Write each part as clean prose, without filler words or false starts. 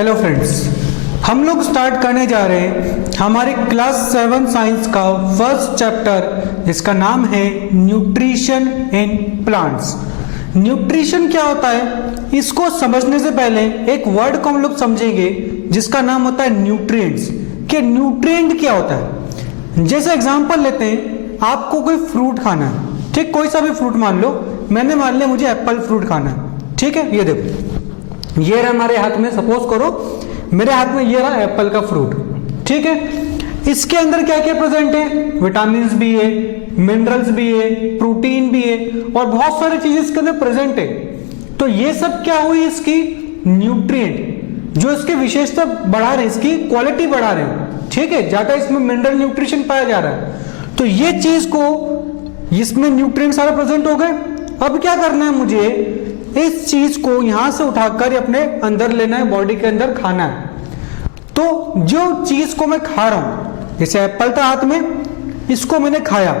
Hello friends, हम लोग start करने जा रहे हैं हमारे क्लास 7 साइंस का फर्स्ट चैप्टर जिसका नाम है न्यूट्रिशन इन प्लांट्स। न्यूट्रिशन क्या होता है, इसको समझने से पहले एक वर्ड को हम लोग समझेंगे जिसका नाम होता है न्यूट्रिएंट्स। कि न्यूट्रिएंट क्या होता है। जैसे एग्जांपल लेते हैं, आपको कोई फ्रूट खाना है, ठीक, कोई सा भी फ्रूट मान लो, मैंने मान लिया मुझे एप्पल फ्रूट खाना है, ठीक है। ये देखो, ये रहा हमारे हाथ में, सपोज करो मेरे हाथ में ये रहा एप्पल का फ्रूट, ठीक है। इसके अंदर क्या क्या प्रेजेंट है, विटामिन भी है, मिनरल्स भी है, प्रोटीन भी है और बहुत सारी चीजें इसके अंदर प्रेजेंट है। तो ये सब क्या हुई, इसकी न्यूट्रिएंट जो इसकी विशेषता बढ़ा रहे, इसकी क्वालिटी बढ़ा रहे, ठीक है, ज्यादा इसमें मिनरल न्यूट्रिशन पाया जा रहा है। तो ये चीज को, इसमें न्यूट्रिएंट सारे प्रेजेंट हो गए। अब क्या करना है, मुझे इस चीज को यहां से उठाकर अपने अंदर लेना है, बॉडी के अंदर खाना है। तो जो चीज को मैं खा रहा हूं, जैसे एप्पल था हाथ में, इसको मैंने खाया,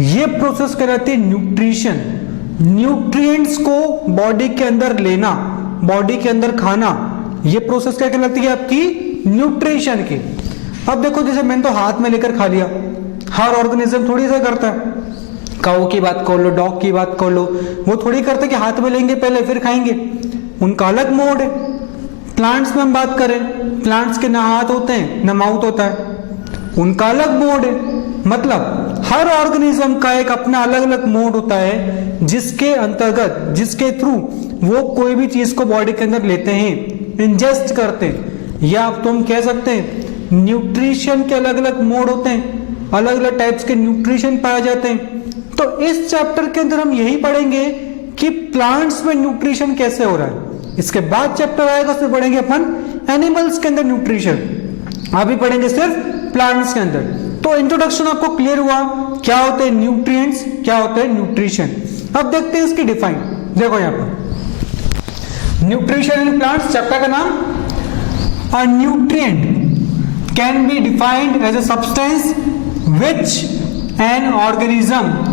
ये प्रोसेस कहलाती है न्यूट्रिशन। न्यूट्रिएंट्स को बॉडी के अंदर लेना, बॉडी के अंदर खाना, ये प्रोसेस क्या कहलाती है आपकी, न्यूट्रिशन की। अब देखो, जैसे मैंने तो हाथ में लेकर खा लिया, हर ऑर्गेनिज्म थोड़ी सा करता है। काऊ की बात कर लो, डॉग की बात कर लो, वो थोड़ी करते कि हाथ में लेंगे पहले फिर खाएंगे, उनका अलग मोड है। प्लांट्स में हम बात करें, प्लांट्स के ना हाथ होते हैं ना माउथ होता है, उनका अलग मोड है। मतलब हर ऑर्गेनिज्म का एक अपना अलग अलग मोड होता है जिसके अंतर्गत, जिसके थ्रू वो कोई भी चीज को बॉडी के अंदर लेते हैं, इंजेस्ट करते हैं। या आप तुम कह सकते हैं न्यूट्रिशन के अलग अलग मोड होते हैं, अलग अलग टाइप्स के न्यूट्रिशन पाए जाते हैं। तो इस चैप्टर के अंदर हम यही पढ़ेंगे कि प्लांट्स में न्यूट्रिशन कैसे हो रहा है। इसके बाद चैप्टर आएगा, उसमें पढ़ेंगे अपन एनिमल्स के अंदर न्यूट्रिशन, अभी पढ़ेंगे सिर्फ प्लांट्स के अंदर। तो इंट्रोडक्शन आपको क्लियर हुआ, क्या होते हैं न्यूट्रिएंट्स, क्या होते हैं न्यूट्रिशन। अब देखते हैं इसकी डिफाइन। देखो यहां पर न्यूट्रिशन इन प्लांट्स, चैप्टर का नाम। A nutrient can be defined as a substance which an organism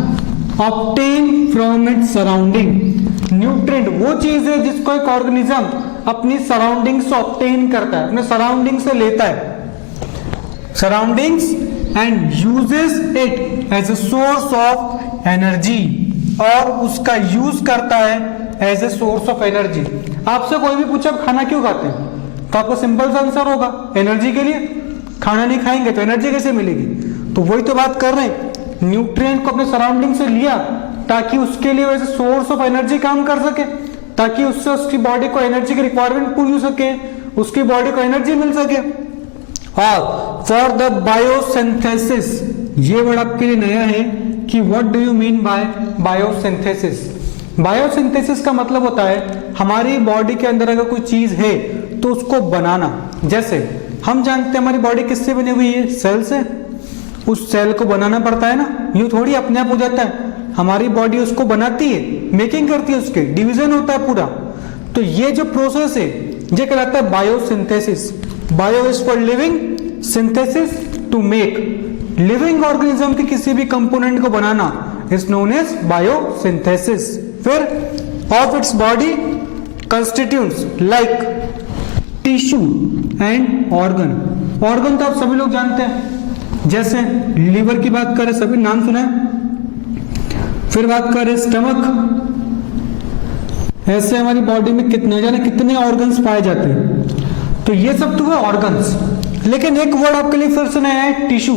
obtain from its surrounding. Nutrient वो चीज है जिसको एक ऑर्गेनिज्म अपनी सराउंडिंग से ऑब्टेन करता है, अपने सराउंडिंग से लेता है, surroundings, and uses it as a source of energy, और उसका यूज करता है as a source of energy. आपसे कोई भी पूछे आप खाना क्यों खाते हैं, तो आपको सिंपल सा आंसर होगा, एनर्जी के लिए। खाना नहीं खाएंगे तो एनर्जी कैसे मिलेगी। तो वही तो बात कर रहे हैं, न्यूट्रिएंट को अपने सराउंडिंग से लिया ताकि उसके लिए वैसे सोर्स ऑफ एनर्जी काम कर सके, ताकि उससे उसकी बॉडी को एनर्जी की रिक्वायरमेंट पूरी हो सके, उसकी बॉडी को एनर्जी मिल सके। और फॉर द बायोसिंथेसिस, ये वर्ड आपके लिए नया है कि what do you mean by biosynthesis. Biosynthesis का मतलब होता है हमारी बॉडी के अंदर अगर कोई चीज है तो उसको बनाना। जैसे हम जानते हैं हमारी बॉडी किससे बनी हुई है, सेल से। उस सेल को बनाना पड़ता है ना, यूं थोड़ी अपने आप हो जाता है। हमारी बॉडी उसको बनाती है, मेकिंग करती है, उसके डिवीजन होता है पूरा। तो ये जो प्रोसेस है ये कहलाता है biosynthesis. Bio is for living, synthesis to make. Living organism के किसी भी कंपोनेंट को बनाना इज नोन एज बायोसिंथेसिस। फिर of its body constitutes like tissue and organ. Organ तो आप सभी लोग जानते हैं, जैसे लीवर की बात करें, सभी नाम सुना है। फिर बात करें स्टमक, ऐसे हमारी बॉडी में कितने जाने कितने ऑर्गन्स पाए जाते हैं। तो ये सब तो है ऑर्गन्स। लेकिन एक वर्ड आपके लिए फिर से नया है, टिश्यू।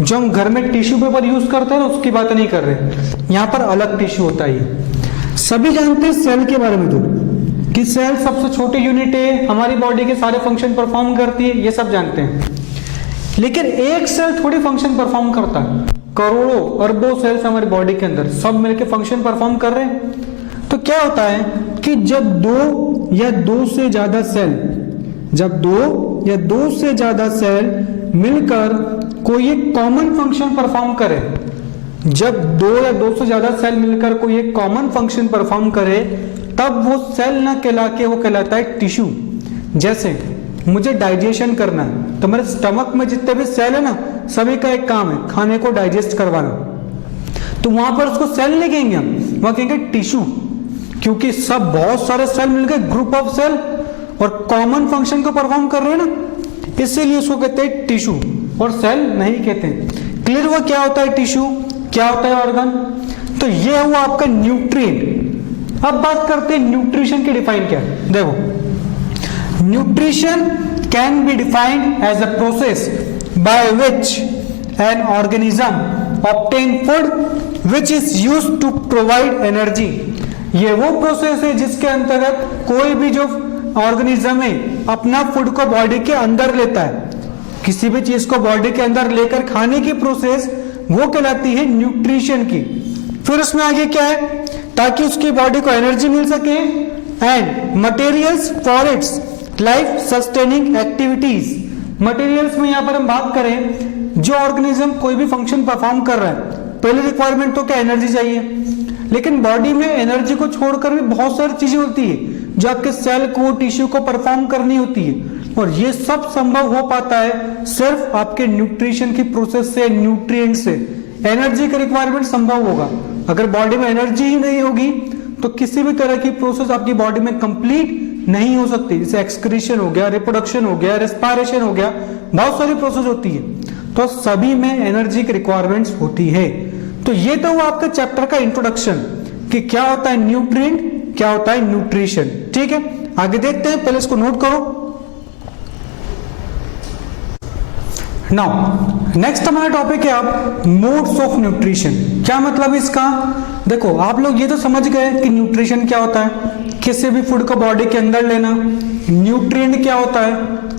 जो हम घर में टिश्यू पेपर यूज करते हैं ना, उसकी बात नहीं कर रहे, यहां पर अलग टिश्यू होता है। सभी जानते हैं सेल के बारे में, तो कि सेल सबसे छोटी यूनिट है, हमारी बॉडी के सारे फंक्शन परफॉर्म करती है, ये सब जानते हैं। लेकिन एक सेल थोड़ी फंक्शन परफॉर्म करता है, करोड़ों अरबों सेल्स हमारी बॉडी के अंदर सब मिलकर फंक्शन परफॉर्म कर रहे हैं। तो क्या होता है कि जब दो या दो से ज्यादा सेल मिलकर कोई एक कॉमन फंक्शन परफॉर्म करे, जब दो या दो से ज्यादा सेल मिलकर कोई एक कॉमन फंक्शन परफॉर्म करे, तब वो सेल ना कहला के वो कहलाता है टिश्यू। जैसे मुझे डाइजेशन करना है तो मेरे स्टमक में जितने भी सेल है ना, सभी का एक काम है खाने को डाइजेस्ट करवाना। तो वहां पर उसको सेल नहीं कहेंगे हम, वहां कहेंगे टिश्यू, क्योंकि सब बहुत सारे सेल मिलकर ग्रुप ऑफ सेल और कॉमन फंक्शन को परफॉर्म कर रहे हैं ना, इसीलिए उसको कहते हैं टिश्यू और सेल नहीं कहते। क्लियर हुआ क्या होता है टिश्यू, क्या होता है ऑर्गन? तो ये हुआ आपका न्यूट्रिएंट। अब बात करते हैं न्यूट्रिशन की डिफाइन क्या है। देखो, nutrition can be defined as a process by which an organism obtain food which is used to provide energy. ये वो प्रोसेस है जिसके अंतर्गत कोई भी जो ऑर्गेनिज्म है अपना फूड को बॉडी के अंदर लेता है, किसी भी चीज को बॉडी के अंदर लेकर खाने की प्रोसेस वो कहलाती है न्यूट्रिशन की। फिर उसमें आगे क्या है, ताकि उसकी बॉडी को एनर्जी मिल सके and materials for its life sustaining activities. Materials में यहां पर हम बात करें, जो ऑर्गेनिज्म कोई भी फंक्शन परफॉर्म कर रहा है, पहले रिक्वायरमेंट तो क्या, एनर्जी चाहिए। लेकिन बॉडी में एनर्जी को छोड़कर भी बहुत सारी चीजें होती है जो आपके सेल को, टिश्यू को परफॉर्म करनी होती है, और ये सब संभव हो पाता है सिर्फ आपके न्यूट्रिशन की प्रोसेस से, न्यूट्रिएंट से। एनर्जी का रिक्वायरमेंट संभव होगा, अगर बॉडी में एनर्जी ही नहीं होगी तो किसी भी तरह की प्रोसेस आपकी बॉडी में कंप्लीट नहीं हो सकती। जैसे एक्सक्रीशन हो गया, रिप्रोडक्शन हो गया, रेस्पिरेशन हो गया, बहुत सारी प्रोसेस होती है, तो सभी में एनर्जी की रिक्वायरमेंट्स होती है। तो ये तो हुआ आपका चैप्टर का इंट्रोडक्शन कि क्या होता है न्यूट्रिएंट, क्या होता है न्यूट्रिशन। ठीक है, आगे देखते हैं, पहले इसको नोट करो। नाउ नेक्स्ट हमारा टॉपिक है अब मोड्स ऑफ न्यूट्रिशन। क्या मतलब इसका? देखो, आप लोग ये तो समझ गए कि न्यूट्रिशन क्या होता है, किसी भी फूड को बॉडी के अंदर लेना। न्यूट्रिएंट क्या होता है,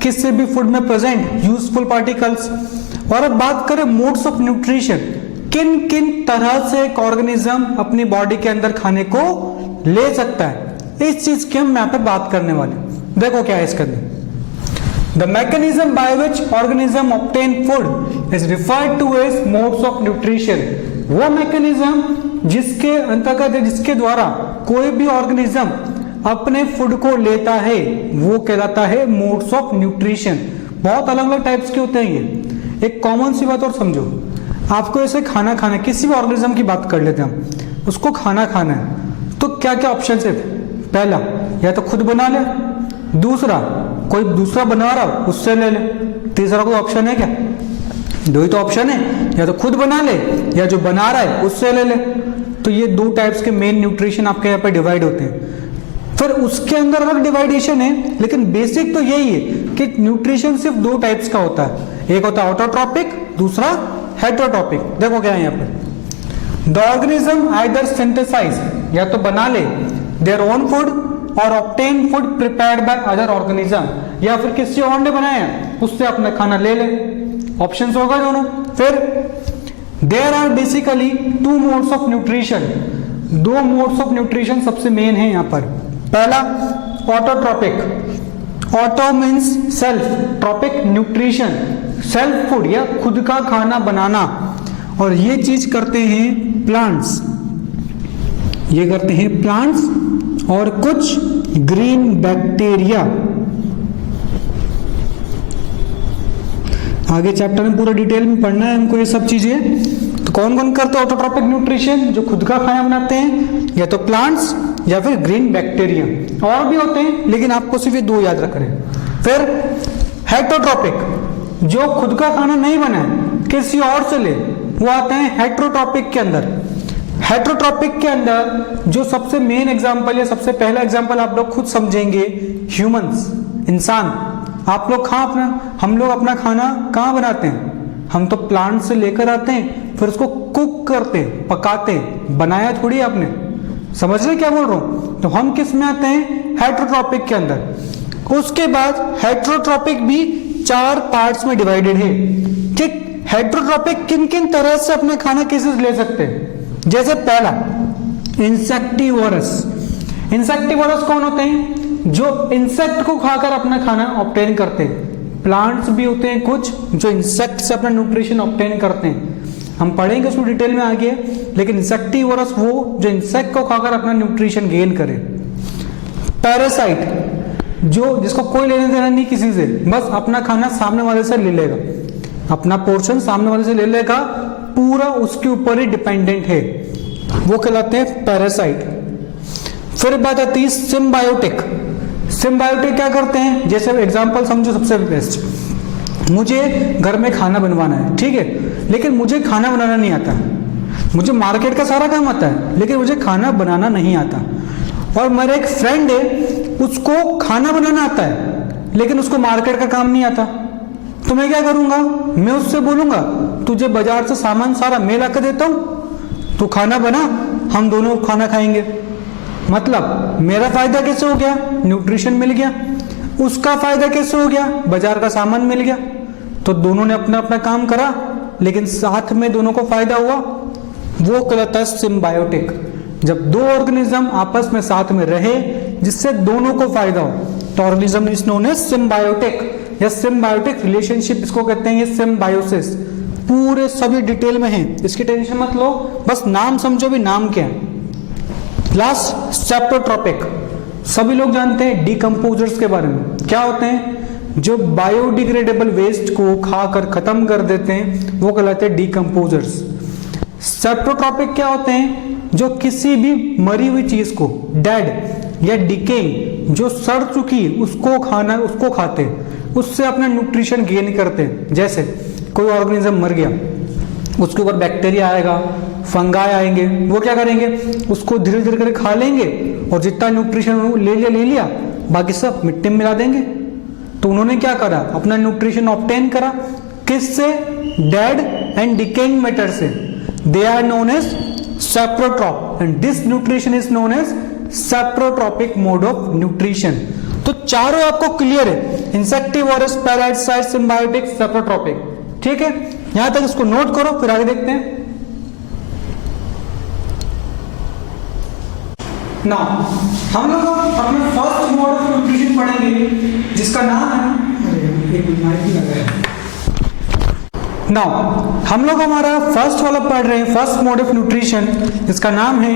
किसी भी फूड में प्रेजेंट यूजफुल पार्टिकल्स। और अब बात करें मोड्स ऑफ न्यूट्रिशन, किन किन तरह से एक ऑर्गेनिज्म अपनी बॉडी के अंदर खाने को ले सकता है, इस चीज की हम यहाँ पे बात करने वाले। देखो क्या है इसके अंदर, the mechanism by which organism obtain food is referred to as modes of nutrition. वो मैकेनिज्म जिसके अंतर्गत, जिसके द्वारा कोई भी ऑर्गेनिज्म अपने फूड को लेता है, वो कहलाता है मोड्स ऑफ न्यूट्रिशन। बहुत अलग अलग टाइप्स के होते हैं ये। एक कॉमन सी बात और समझो, आपको ऐसे खाना खाना है, किसी भी ऑर्गेनिज्म की बात कर लेते हैं हम, उसको खाना खाना है तो क्या क्या ऑप्शन है? पहला, या तो खुद बना ले, दूसरा कोई दूसरा बना रहा उससे ले ले, तीसरा कोई ऑप्शन है क्या? दो ही तो ऑप्शन है, या तो खुद बना ले या जो बना रहा है उससे ले ले। तो ये दो टाइप्स के मेन न्यूट्रिशन आपके यहाँ पे डिवाइड होते हैं। फिर उसके अंदर अलग डिवाइडेशन है, लेकिन बेसिक तो यही है कि न्यूट्रिशन सिर्फ दो टाइप्स का होता है, एक होता है ऑटोट्रॉपिक, दूसरा हेटेरोट्रॉपिक। देखो क्या है यहाँ पे, द ऑर्गेनिज्म आइदर सिंथेसाइज, या तो बना ले देयर ओन फूड और obtain food prepared by other organism, या फिर किसी और ने बनाया उससे अपना खाना ले ले। ऑप्शंस होगा दोनों। फिर there are basically two modes of nutrition. दो मोड्स ऑफ न्यूट्रिशन सबसे मेन है यहाँ पर। पहला autotrophic, auto means self, trophic nutrition, self food या खुद का खाना बनाना, और ये चीज करते हैं प्लांट्स, ये करते हैं प्लांट्स और कुछ ग्रीन बैक्टीरिया। आगे चैप्टर में पूरा डिटेल में पढ़ना है हमको ये सब चीजें। तो कौन कौन करते हैं ऑटोट्रॉपिक न्यूट्रिशन, जो खुद का खाना बनाते हैं, या तो प्लांट्स या फिर ग्रीन बैक्टीरिया। और भी होते हैं लेकिन आपको सिर्फ ये दो याद रखने हैं। फिर हेटेरोट्रॉपिक, जो खुद का खाना नहीं बनाए किसी और से ले, वो आते हैं हेटेरोट्रॉपिक के अंदर। हेटेरोट्रॉपिक के अंदर जो सबसे मेन एग्जांपल या सबसे पहला एग्जांपल आप लोग खुद समझेंगे, ह्यूमंस, इंसान। आप लोग हम लोग अपना खाना कहाँ बनाते हैं? हम तो प्लांट से लेकर आते हैं, फिर उसको कुक करते, पकाते, बनाया थोड़ी आपने। समझ रहे क्या बोल रहा हूं? तो हम किस में आते हैं? हेटेरोट्रॉपिक के अंदर। उसके बाद हेटेरोट्रॉपिक भी चार पार्ट्स में डिवाइडेड है कि हेटेरोट्रॉपिक किन किन तरह से अपना खाना कैसे ले सकते हैं। जैसे पहला इंसेक्टिवोरस। इंसेक्टिवोरस कौन होते हैं? जो इंसेक्ट को खाकर अपना खाना ऑब्टेन करते हैं। प्लांट्स भी होते हैं कुछ जो इंसेक्ट से अपना न्यूट्रिशन ऑब्टेन करते हैं, हम पढ़ेंगे उसको डिटेल में आगे। लेकिन इंसेक्टिवोरस वो जो इंसेक्ट को खाकर अपना न्यूट्रिशन गेन करे। पैरासाइट, जो जिसको कोई लेने देना नहीं किसी से, बस अपना खाना सामने वाले से ले लेगा, अपना पोर्शन सामने वाले से ले लेगा, पूरा उसके ऊपर ही डिपेंडेंट है, वो कहलाते हैं पैरासाइट। फिर बात आती है सिम्बायोटिक। सिम्बायोटिक क्या करते हैं, जैसे एग्जांपल समझो सबसे बेस्ट, मुझे घर में खाना बनवाना है, ठीक है, लेकिन मुझे खाना बनाना नहीं आता। मुझे मार्केट का सारा काम आता है लेकिन मुझे खाना बनाना नहीं आता। और मेरा एक फ्रेंड है, उसको खाना बनाना आता है लेकिन उसको मार्केट का काम नहीं आता। तो मैं क्या करूंगा, मैं उससे बोलूंगा तुझे बाजार से सामान सारा मैं ला कर देता हूं, तू खाना बना, हम दोनों खाना खाएंगे। मतलब मेरा फायदा कैसे हो गया, न्यूट्रिशन मिल गया, उसका फायदा कैसे हो गया, बाजार का सामान मिल गया। तो दोनों ने अपना अपना काम करा लेकिन साथ में दोनों को फायदा हुआ, वो कहलाता है सिम्बायोटिक। जब दो ऑर्गेनिज्म आपस में साथ में रहे जिससे दोनों को फायदा हो तो organism is known as symbiotic या सिम्बायोटिक रिलेशनशिप इसको कहते हैं, ये सिम्बायोसिस। पूरे सभी डिटेल में है, इसकी टेंशन मत लो, बस नाम समझो भी नाम क्या है। लास्ट सेप्टोट्रॉपिक, सभी लोग जानते हैं डिकम्पोजर्स के बारे में। क्या होते हैं, जो बायोडिग्रेडेबल वेस्ट को खाकर खत्म कर देते हैं वो कहलाते हैं डिकम्पोजर्स। सेप्टोट्रॉपिक क्या होते हैं, जो किसी भी मरी हुई चीज को, डेड या डिकेइंग, जो सड़ चुकी है उसको खाते हैं, उससे अपना न्यूट्रिशन गेन करते हैं। जैसे कोई ऑर्गेनिज्म मर गया, उसके ऊपर बैक्टीरिया आएगा, फंगाई आएंगे, वो क्या करेंगे, उसको धीरे धीरे करके खा लेंगे और जितना न्यूट्रिशन ले लिया बाकी सब मिट्टी में मिला देंगे। तो उन्होंने क्या करा, अपना न्यूट्रिशन ऑब्टेन करा, किससे, डेड एंड डिकेइंग मैटर से। They are known as saprotroph and this nutrition is known as saprotrophic mode of nutrition. तो चारों आपको क्लियर है, इंसेक्टिवोरस, पैरासाइट, सिम्बायोटिक, सेप्टोट्रॉपिक। ठीक है, यहां तक इसको नोट करो, फिर आगे देखते हैं। ना हम लोग अपने फर्स्ट मोड ऑफ न्यूट्रिशन पढ़ेंगे जिसका नाम है, नाउ हम लोग हमारा फर्स्ट वाला पढ़ रहे हैं, फर्स्ट मोड ऑफ न्यूट्रिशन जिसका नाम है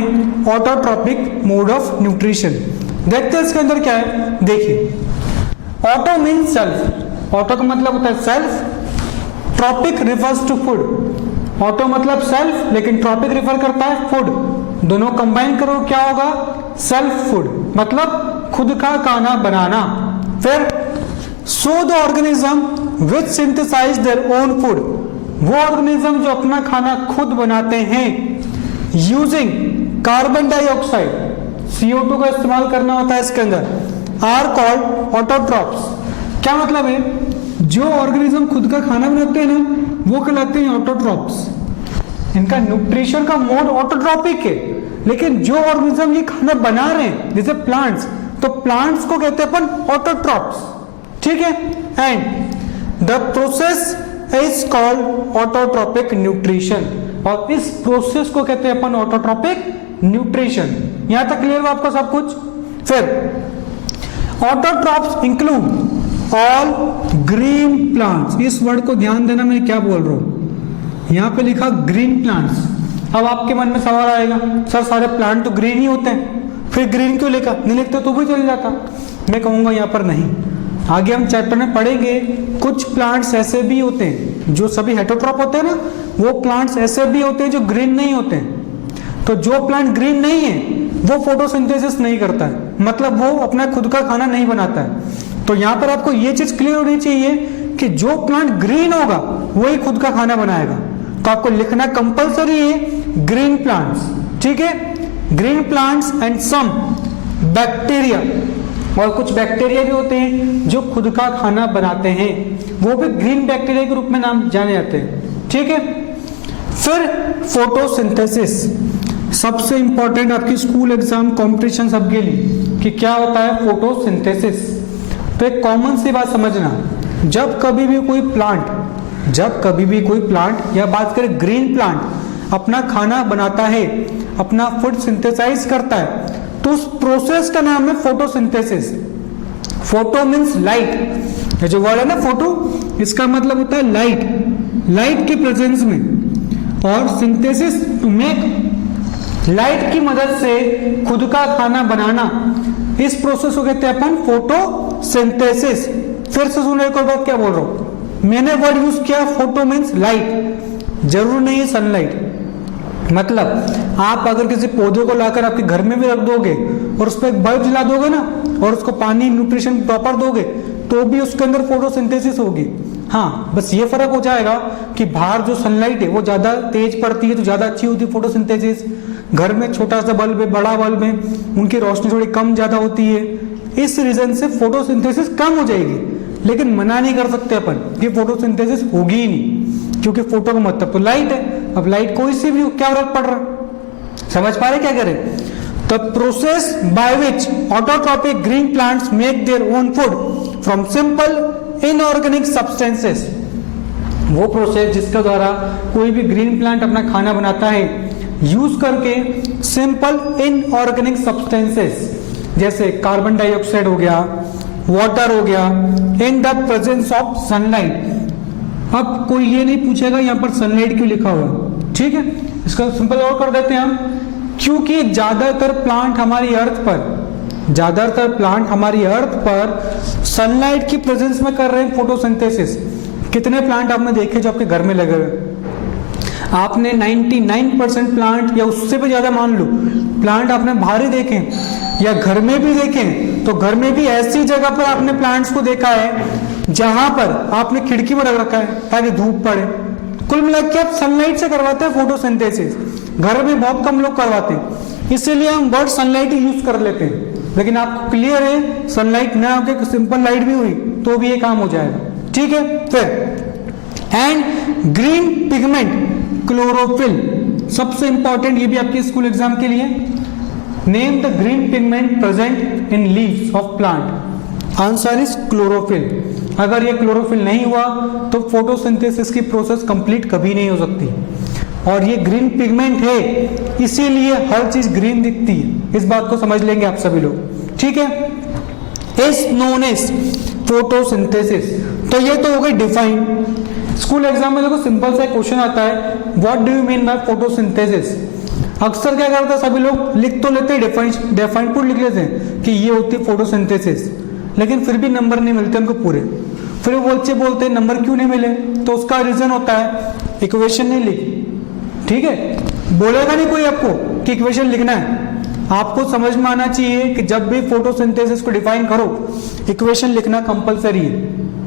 ऑटोट्रॉपिक मोड ऑफ न्यूट्रिशन। देखते हैं इसके अंदर क्या है। देखिए, ऑटो मीन सेल्फ, ऑटो का मतलब होता है self, trophic refers to food. Auto मतलब सेल्फ लेकिन ट्रॉपिक रिफर करता है फूड, दोनों कंबाइन करो क्या होगा, सेल्फ फूड, मतलब खुद का खाना बनाना। फिर so the organism which synthesize their own food, वो ऑर्गेनिज्म जो अपना खाना खुद बनाते हैं यूजिंग कार्बन डाइऑक्साइड, CO2 का इस्तेमाल करना होता है इसके अंदर, आर कॉल्ड ऑटोट्रॉप्स। क्या मतलब है, जो ऑर्गेनिज्म खुद का खाना बनाते हैं ना वो कहलाते हैं ऑटोट्रॉप्स। इनका न्यूट्रिशन का मोड ऑटोट्रॉपिक है, लेकिन जो ऑर्गेनिज्म ये खाना बना रहे हैं जैसे प्लांट्स, तो प्लांट्स को कहते हैं अपन ऑटोट्रॉप्स। ठीक है, and the process is called autotrophic nutrition, और इस प्रोसेस को कहते हैं अपन ऑटोट्रॉपिक न्यूट्रिशन। यहां तक क्लियर हुआ आपको सब कुछ। फिर autotrophs include all green plants. इस वर्ड को ध्यान देना, मैं क्या बोल रहा हूं, यहां पे लिखा ग्रीन प्लांट्स। अब आपके मन में सवाल आएगा, सर सारे प्लांट तो ग्रीन ही होते हैं, फिर ग्रीन क्यों लिखा, नहीं लिखते तो भी चल जाता। मैं कहूंगा यहां पर नहीं, आगे हम चैप्टर में पढ़ेंगे कुछ प्लांट्स ऐसे भी होते हैं जो सभी हेटेरोट्रॉप होते हैं ना, वो प्लांट्स ऐसे भी होते हैं जो ग्रीन नहीं होते हैं। तो जो प्लांट ग्रीन नहीं है वो फोटोसिंथेसिस नहीं करता है, मतलब वो अपना खुद का खाना नहीं बनाता है। तो यहाँ पर आपको ये चीज क्लियर होनी चाहिए कि जो प्लांट ग्रीन होगा वही खुद का खाना बनाएगा। तो आपको लिखना कंपलसरी है ग्रीन प्लांट्स। ठीक है, green plants and some bacteria, और कुछ बैक्टीरिया भी होते हैं जो खुद का खाना बनाते हैं, वो भी ग्रीन बैक्टीरिया के रूप में नाम जाने जाते हैं। ठीक है, फिर फोटोसिंथेसिस, सबसे इंपॉर्टेंट आपकी स्कूल एग्जाम कंपटीशन सबके लिए कि क्या होता है फोटोसिंथेसिस। तो एक कॉमन सी बात समझना, जब कभी भी कोई प्लांट या बात करें ग्रीन प्लांट अपना खाना बनाता है, अपना फूड सिंथेसाइज करता है, तो उस प्रोसेस का नाम है फोटोसिंथेसिस। फोटो मीन्स लाइट, ये जो वर्ड है ना फोटो, इसका मतलब होता है लाइट, लाइट की प्रेजेंस में, और सिंथेसिस टू मेक, लाइट की मदद से खुद का खाना बनाना, इस प्रोसेस को कहते हैं अपन फोटोसिंथेसिस। फिर से सुनो एक और बात क्या बोल रहा हूं, मैंने वर्ड यूज किया फोटो मीन्स लाइट, जरूर नहीं है सनलाइट। मतलब आप अगर किसी पौधे को लाकर आपके घर में भी रख दोगे और उस पर एक बल्ब जला दोगे ना, और उसको पानी न्यूट्रिशन प्रॉपर दोगे तो भी उसके अंदर फोटोसिंथेसिस होगी। हाँ, बस ये फर्क हो जाएगा कि बाहर जो सनलाइट है वो ज्यादा तेज पड़ती है तो ज्यादा अच्छी होती है फोटोसिंथेसिस, घर में छोटा सा बल्ब है, बड़ा बल्ब है, उनकी रोशनी थोड़ी कम ज्यादा होती है, इस रीजन से फोटोसिंथेसिस कम हो जाएगी। लेकिन मना नहीं कर सकते अपन कि फोटोसिंथेसिस होगी ही नहीं, क्योंकि फोटो का मतलब तो लाइट है। अब लाइट कोई सी भी क्या फर्क पड़ रहा, समझ पा रहे क्या करें? The process by which autotrophic green plants make their own food from simple inorganic substances, वो प्रोसेस जिसके द्वारा कोई भी ग्रीन प्लांट अपना खाना बनाता है यूज करके सिंपल इनऑर्गेनिक सब्सटेंसेस जैसे कार्बन डाइऑक्साइड हो गया, वाटर हो गया, in the presence of sunlight. अब कोई ये नहीं पूछेगा यहाँ पर सनलाइट क्यों लिखा हुआ, ठीक है, इसका सिंपल और कर देते हैं हम, क्योंकि ज्यादातर प्लांट हमारी अर्थ पर सनलाइट की प्रेजेंस में कर रहे हैं फोटोसिंथेसिस। कितने प्लांट आपने देखे जो आपके घर में लगे हुए? आपने 99% प्लांट या उससे भी ज्यादा मान लो प्लांट आपने बाहर ही देखे या घर में भी देखे, तो घर में भी ऐसी जगह पर आपने प्लांट्स को देखा है जहां पर आपने खिड़की में रख रखा है ताकि धूप पड़े। कुल मिला के आप सनलाइट से करवाते हैं फोटोसिंथेसिस, घर में बहुत कम लोग करवाते हैं, इसीलिए हम वर्ड सनलाइट ही यूज कर लेते हैं। लेकिन आपको क्लियर है सनलाइट ना होकर सिंपल लाइट भी हुई तो भी ये काम हो जाएगा, ठीक है। फिर एंड ग्रीन पिगमेंट क्लोरोफिल, सबसे इंपॉर्टेंट ये भी आपके स्कूल एग्जाम के लिए, name the green pigment present in leaves of plant. Answer is chlorophyll. अगर ये क्लोरोफिल नहीं हुआ तो फोटोसिंथेसिस की प्रोसेस कंप्लीट कभी नहीं हो सकती, और ये ग्रीन पिगमेंट है इसीलिए हर चीज ग्रीन दिखती है। इस बात को समझ लेंगे आप सभी लोग, ठीक है। Is known as photosynthesis. तो ये तो हो गई डिफाइन। स्कूल एग्जाम में देखो सिंपल सा क्वेश्चन आता है, what do you mean by photosynthesis. अक्सर क्या करते हैं सभी लोग, लिख तो लेते हैं डिफाइन पूर्ण लिख लेते हैं कि ये होती है फोटोसिंथेसिस, लेकिन फिर भी नंबर नहीं मिलते उनको पूरे। फिर वो बच्चे बोलते हैं नंबर क्यों नहीं मिले, तो उसका रीजन होता है इक्वेशन नहीं लिखी, ठीक है। बोलेगा नहीं कोई आपको कि इक्वेशन लिखना है, आपको समझ में आना चाहिए कि जब भी फोटोसिंथेसिस को डिफाइन करो इक्वेशन लिखना कंपलसरी है,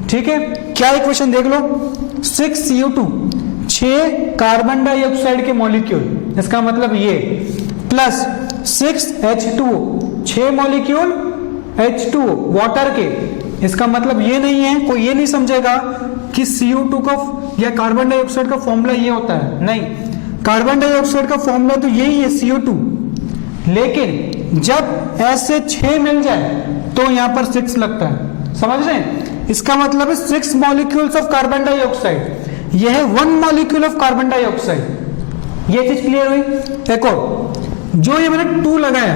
ठीक है। क्या इक्वेशन देख लो, 6CO2 6 कार्बन डाइऑक्साइड के मॉलिक्यूल, इसका मतलब ये, plus 6H2O 6 molecule H2O water के, इसका मतलब ये नहीं है, कोई ये नहीं समझेगा कि CO2 का या कार्बन डाइऑक्साइड का फॉर्मूला ये होता है, नहीं, कार्बन डाइऑक्साइड का फॉर्मूला तो यही है CO2, लेकिन जब ऐसे 6 मिल जाए तो यहां पर 6 लगता है, समझ रहे हैं। इसका मतलब है 6 मॉलिक्यूल्स ऑफ कार्बन डाइऑक्साइड, यह है 1 मॉलिक्यूल ऑफ कार्बन डाइऑक्साइड। ये चीज क्लियर हुई। एक और, जो ये मैंने 2 लगाया,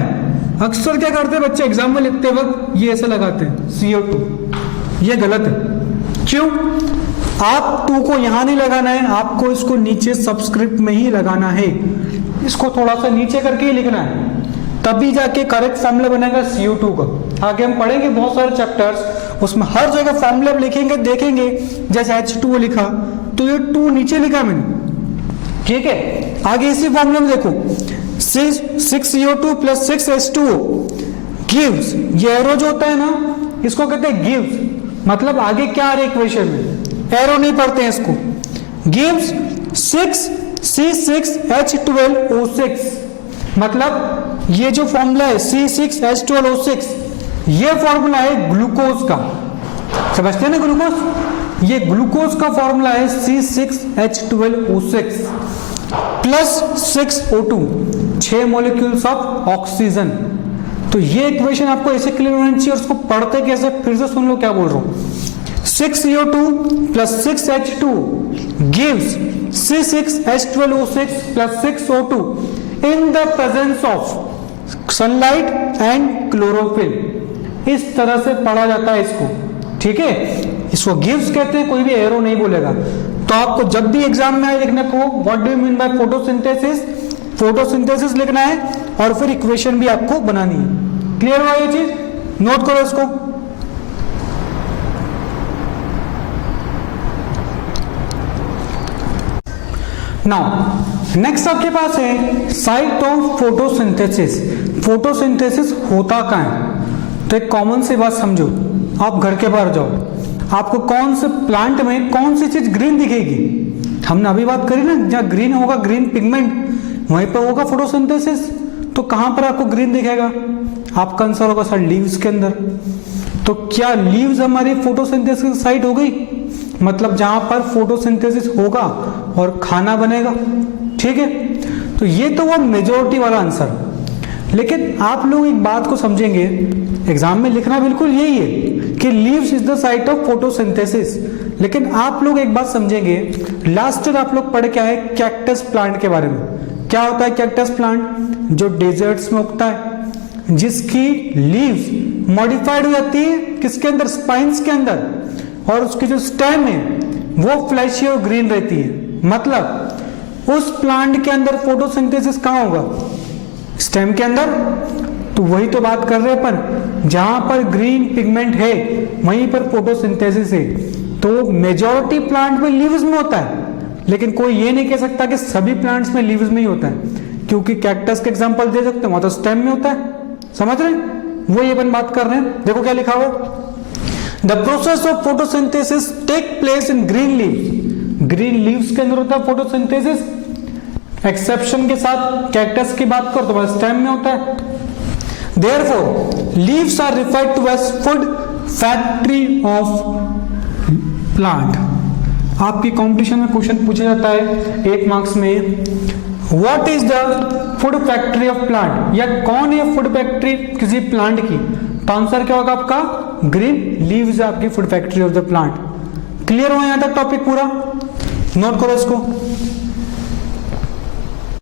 अक्सर क्या करते हैं बच्चे एग्जाम में लिखते वक्त ये ऐसे लगाते हैं CO2, ये गलत है। क्यों? आप 2 को यहां नहीं लगाना है, आपको इसको नीचे सबस्क्रिप्ट में ही लगाना है, इसको थोड़ा सा नीचे करके ही लिखना है, तभी जाके करेक्ट फॉर्मूला बनेगा CO2 का। आगे हम पढ़ेंगे बहुत सारे चैप्टर्स, उसमें हर जगह फॉर्मूला लिखेंगे, देखेंगे जैसे H2O लिखा तो ये 2 नीचे लिखा मैंने, ठीक है। आगे इसी फॉर्मूला में देखो 6CO2 प्लस 6H2O गिव्स, ये एरो जो होता है ना इसको कहते हैं गिव्स, मतलब आगे क्या आ रहा है इक्वेशन में, एरो नहीं पढ़ते हैं इसको, गिव्स 6C6H12O6, मतलब ये जो फॉर्मूला है C6H12O6 ये फॉर्मूला है ग्लूकोज का, समझते हैं ना ग्लूकोज, ये ग्लूकोज का फॉर्मूला है C6H12O6 plus 6O2 6 molecules of oxygen. तो ये इक्वेशन आपको ऐसे क्लियर होनी चाहिए, और उसको पढ़ते कैसे फिर से सुन लो क्या बोल रहा हूं। 6CO2 plus 6H2 gives C6H12O6 plus 6O2 in the presence of sunlight and chlorophyll. इस तरह से पढ़ा जाता है इसको, ठीक है। इसको गिव्स कहते हैं, कोई भी एरो नहीं बोलेगा। तो आपको जब भी एग्जाम में आए लिखने को what do you mean by photosynthesis, photosynthesis लिखना है और फिर इक्वेशन भी आपको बनानी है। क्लियर हुआ ये चीज, नोट करो इसको। नाउ नेक्स्ट आपके पास है साइट ऑफ फोटोसिंथेसिस। फोटोसिंथेसिस होता कहाँ है? तो एक कॉमन सी बात समझो, आप घर के बाहर जाओ, आपको कौन से प्लांट में कौन सी चीज ग्रीन दिखेगी? हमने अभी बात करी ना, जहाँ ग्रीन होगा ग्रीन पिगमेंट वहीं पर होगा फोटोसिंथेसिस। तो कहां पर आपको ग्रीन दिखेगा? आपका आंसर होगा सर लीव्स के अंदर। तो क्या लीव्स हमारी फोटोसिंथेसिस साइट हो गई? मतलब जहां पर फोटोसिंथेसिस होगा और खाना बनेगा। ठीक है, तो ये तो वो मेजोरिटी वाला आंसर। लेकिन आप लोग एक बात को समझेंगे, एग्जाम में लिखना बिल्कुल यही है कि leaves is the site of photosynthesis. लेकिन आप लोग एक बात समझेंगे, लास्ट ईयर आप लोग पढ़ के आए कैक्टस प्लांट के बारे में। क्या होता है कैक्टस प्लांट? जो डेजर्ट्स में उगता है, जिसकी लीव्स मॉडिफाइड हो जाती है किसके अंदर? स्पाइन्स के अंदर, और उसकी जो स्टेम है वो फ्लैशी और ग्रीन रहती है। मतलब उस प्लांट के अंदर फोटोसिंथेसिस कहां होगा? स्टेम के अंदर। तो वही तो बात कर रहे हैं अपन, जहां पर ग्रीन पिगमेंट है वहीं पर फोटोसिंथेसिस है। तो मेजॉरिटी प्लांट में लीव्स में होता है, लेकिन कोई ये नहीं कह सकता कि सभी प्लांट्स में लीव्स में ही होता है, क्योंकि कैक्टस के एग्जांपल दे सकते हैं, वहां तो स्टेम में होता है। समझ रहे हैं? वो ये अपन बात कर रहे हैं। देखो क्या लिखा हुआ, the process of photosynthesis take place in green leaves. Green leaves के अंदर होता है फोटोसिंथेसिस, एक्सेप्शन के साथ कैक्टस की बात करो तो स्टेम में होता है। Therefore, leaves are referred to as food factory of plant. आपकी कंपटीशन में क्वेश्चन पूछा जाता है 8 मार्क्स में, what is the food factory of plant, या कौन है फूड फैक्ट्री किसी प्लांट की? तो आंसर क्या होगा आपका? ग्रीन लीव्स आपकी food factory of the plant. Clear हो यहाँ तक टॉपिक पूरा? नोट करो इसको।